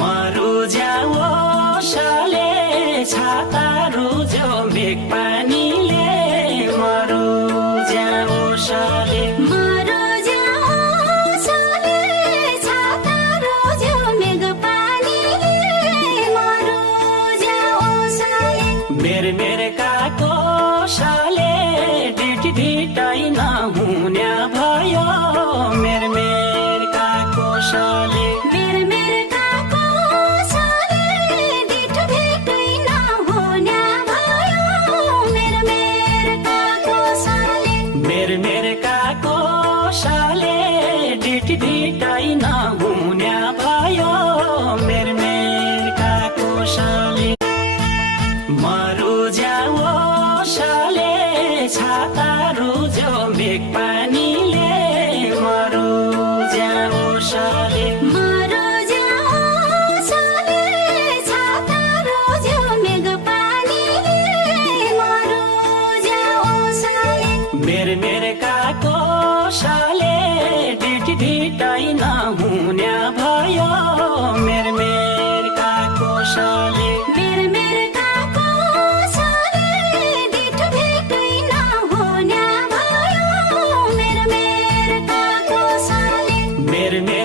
मरुज्याओ साले छाता रुज्यो मेघ पानीले मरुज्याओ साले मेरमेरकाको साले डिट डिटाइ नहुन्या भयो मेरमेरकाको साले मेरमेरकाको साले डिट डिटाइ नहुन्या भयो मेरमेरकाको साले मरुज्याओ साले छाता रुज्यो मेघ पानीले मरुज्याओ साले मेरमेरकाको साले डिट डिटाइ नहुन्या भयो मेरमेरकाको साले मेरमेर